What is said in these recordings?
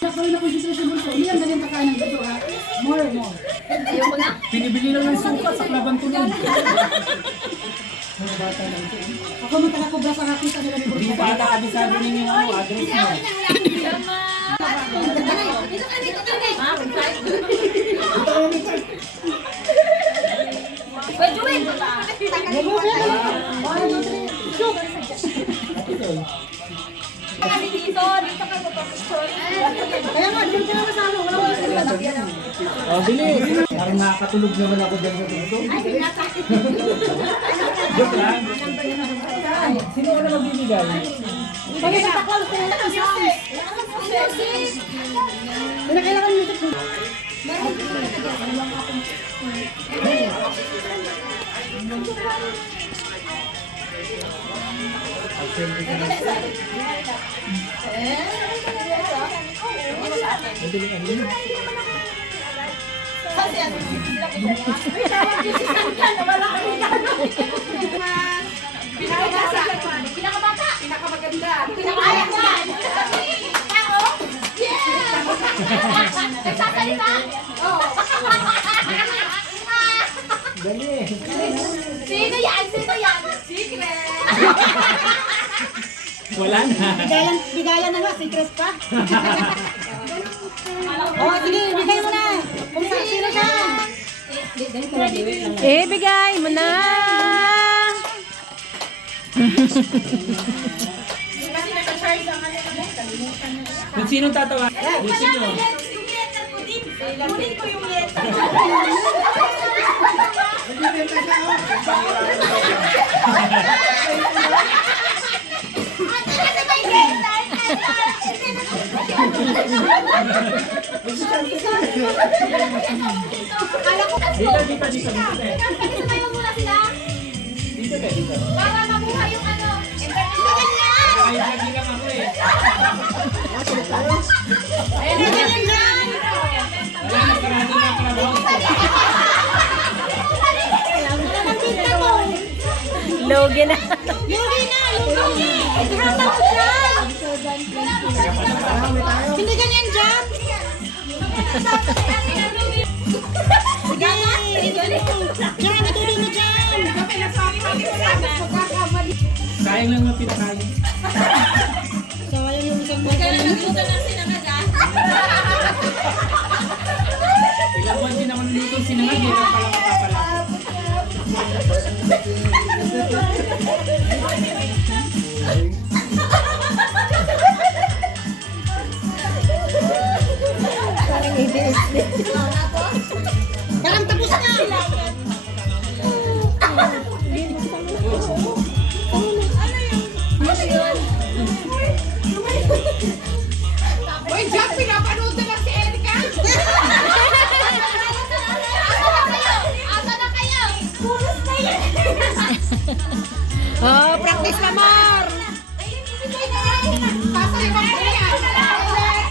Nakawin ako dito sa bulso. Iyan na yung kakain ng dito ha. More. Ayoko na. Binibili lang ng suka sa Klaban Tunin. Ako magkakakubra sa nakita nila ni Hindi bulso. pa ata abisado ninyo yung address niyo. Dito ka, dito ka. Pwede yun. Dito ka magpapicture. Kaya nga, dito ka na kasama. Wala ko sa lalakyan. Oh, bilis. Parang nakakatulog naman ako dyan sa dito. Joke lang. Sino ka na magbibigay? Kaya sa taklaw, kaya na kasi. Kailangan nyo ito. Pinakabata. Pinakamaganda. Pinakayagan. Tao? Yeah! Nagsasalita? Oo. Dali. Sino yan? Sino yan? Secret! Wala na. Bigayan na nga, secret pa. Oh, sige, bigay mo na. Kung sino siya. Bigay mo na. Kasi nagka-charge ang ano na kalimutan na. Kung sino tatawa? Yung sino? Yung letter ko din. Kunin ko yung letter. Kasi may letter. Akala ko kasi. Dito. Kasi tayo muna sila. Dito. Para mabuhay yung ano. Ganyan! Ay, lagi lang ako eh. Ganyan dyan! Wala na, karado na karabaw. Logi na. Lugi na, lugi. Ihama ko dyan. Hindi ganyan dyan. Diyan, ituloy mo dyan. Sayang lang na pinakain. Sayang yung isang Nagluto ng sinangag ah. Ilang buwan din ako nilutong sinangag, yun ang pala makapala. Parang ABS din. Parang tapos na. Uy, Jack, pinapanood na lang si Erika. Asa na kayo? Pulos na yan. Oh, practice na more. Sasalibang ko yan.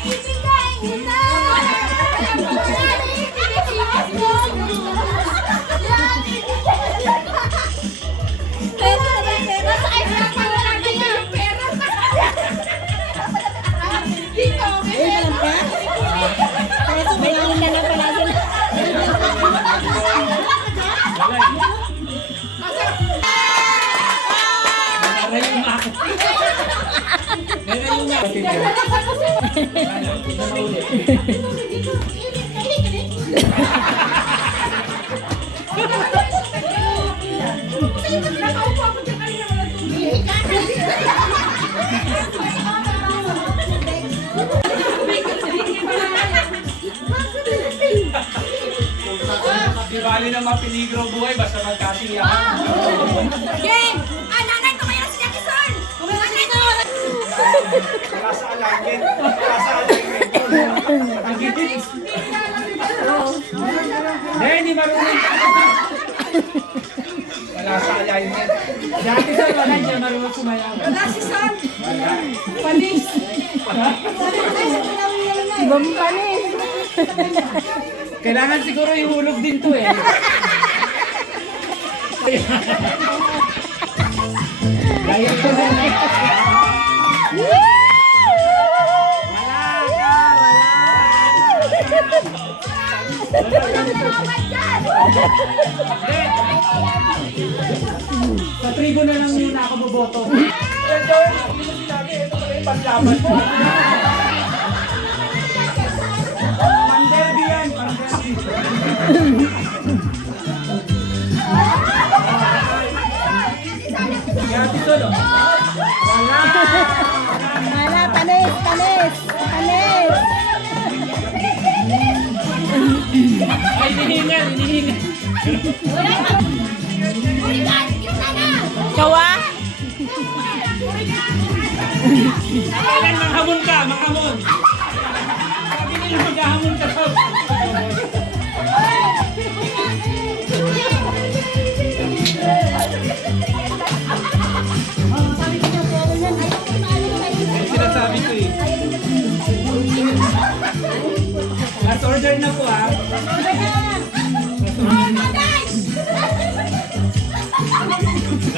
Ibigay nyo Pero sa ice cream pa wala kayo yung pera. Dito, Ay, alam ka? May kita na pala sila. Meron yung ako. Meron yung ako. Di bali na mapiligro buhay, basta magkasiya. Game! Ah, nanay, tumayo na si Jackie Son! Nanay, Wala sa alignment. Wala sa alignment. Ang gigit. Hindi marunong. Wala sa alignment. Dati sa wala niya marunong sumayaw. wala si Son! Panis. Ibang panis. Kailangan siguro ihulog din to eh. Gaya ko na. Sa tribo na lang muna ako boboto. Panderby yan, panderby. Kaya Tito, no? Wala, panis, panis, panis. Ay, hinihingal, hinihingal. Kawa? Kailan manghamon ka, manghamon. Sabi nila maghahamon ka daw. Ay, sinasabi ko eh. Last order na po ah.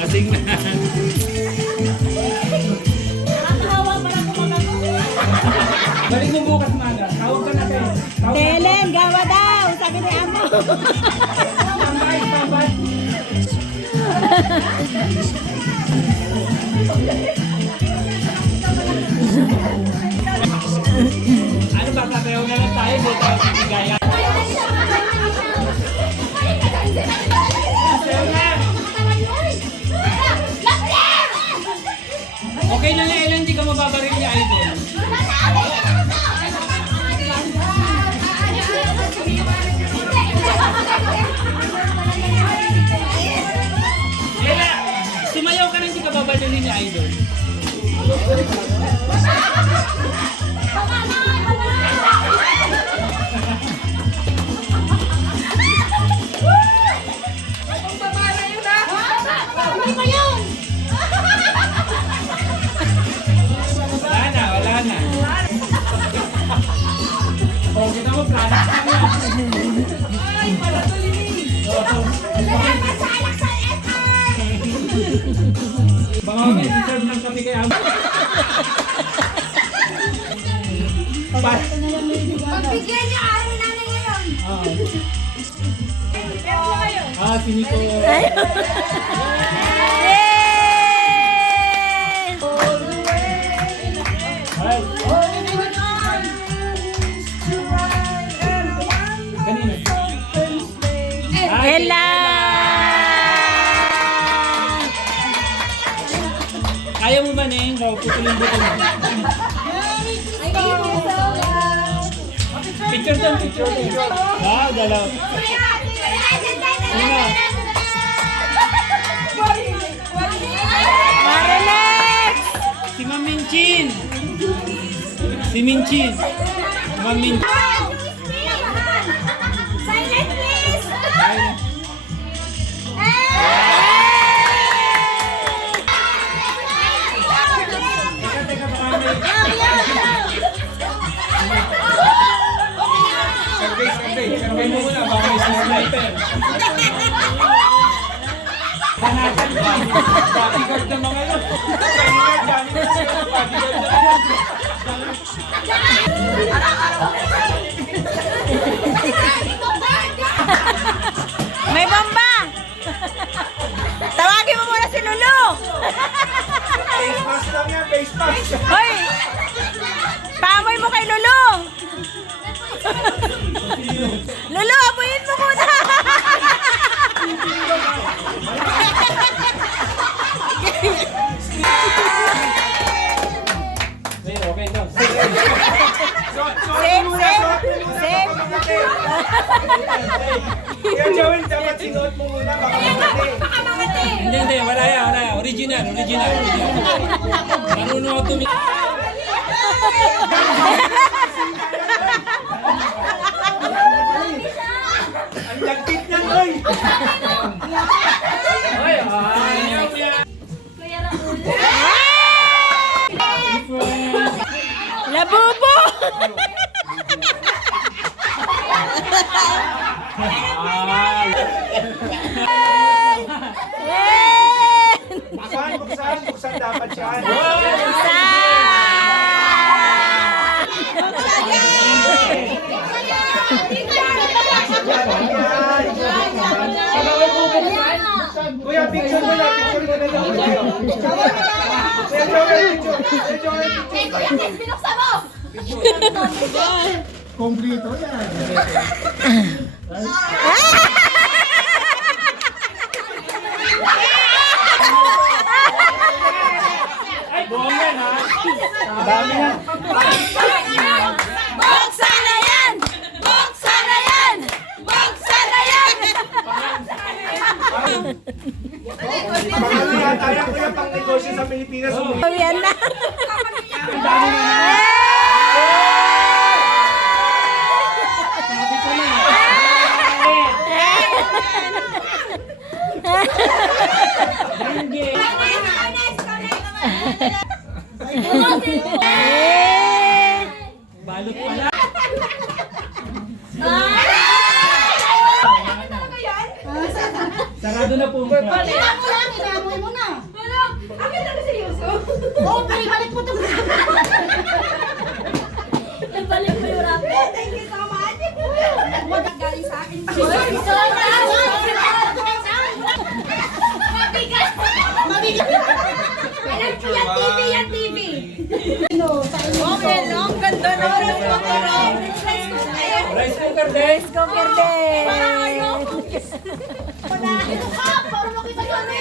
Lasing na. Balik mo bukas maga. Tawag ka na kayo. Tawag ka. Telen, gawa daw, sabi ni Amo. Tambay, tambay. Ano ba, tatayaw na lang tayo. Hindi tayo bigaya. Sayaw na. Okay na nga, Ellen. Hindi ka mababaril niya, idol. Ella, sumayaw ka na, hindi ka babarilin niya, idol. Wala na, wala na. O, kita mo, plano ka na. Ay, pala tuloy. Baka may deserve ng kami kay Amo. Pagbigyan niya araw ni nanay ngayon. Si Nico. Yay! Kanina. Ella! Kaya mo ba, Neng? Putulin buto mo. Picture doon, picture doon. Dalaw. Marilex! Si Ma'am Minchin. Si Minchin. Ma'am Minchin. Silent please! Teka, baka may... Survey mo muna, baka may sniper. Panatan ba? Bodyguard ng mga ano. Bodyguard na yan. May bomba! Tawagin mo muna si Lulu! Face mask lang yan, face mask. Hoy! Paamoy mo kay Lulu! Lulu, amuyin mo muna! Okay, go. Save, save! Save! Kaya Joel, dapat sinuot mo muna. Baka mamati. Hindi, wala yan, wala yan. Original. Marunong ako tumig... Ang lagkit niyan, oy! Ay, ayaw yan. Labubo! Buksan dapat siya. Isa! picture mo na. Picture mo na lang. Kuya Joel, picture. Kuya Joel, Kay Kuya Kes, binuksan mo! Kompleto yan. Ay, buong yan ha. Dami na. Buksan na yan! Buksan na yan! Buksan na yan! Baka na yata yan, kuya, pang negosyo sa Pilipinas. Oh, yan na. Sabi ko na. Dangge. Balot pala. Sarado na po. Inamoy mo na. Akin na ba seryoso? Oo, pero ibalik mo ito. Nagbalik mo yung rap. Thank you so much. Galing sa akin. Mabigat. Mabigat. Alam ko yan, TV, yan, TV. Okay, ang ganda naman ng pangaraw. Rice cooker din. Rice cooker din. Ito ka, para makita kami.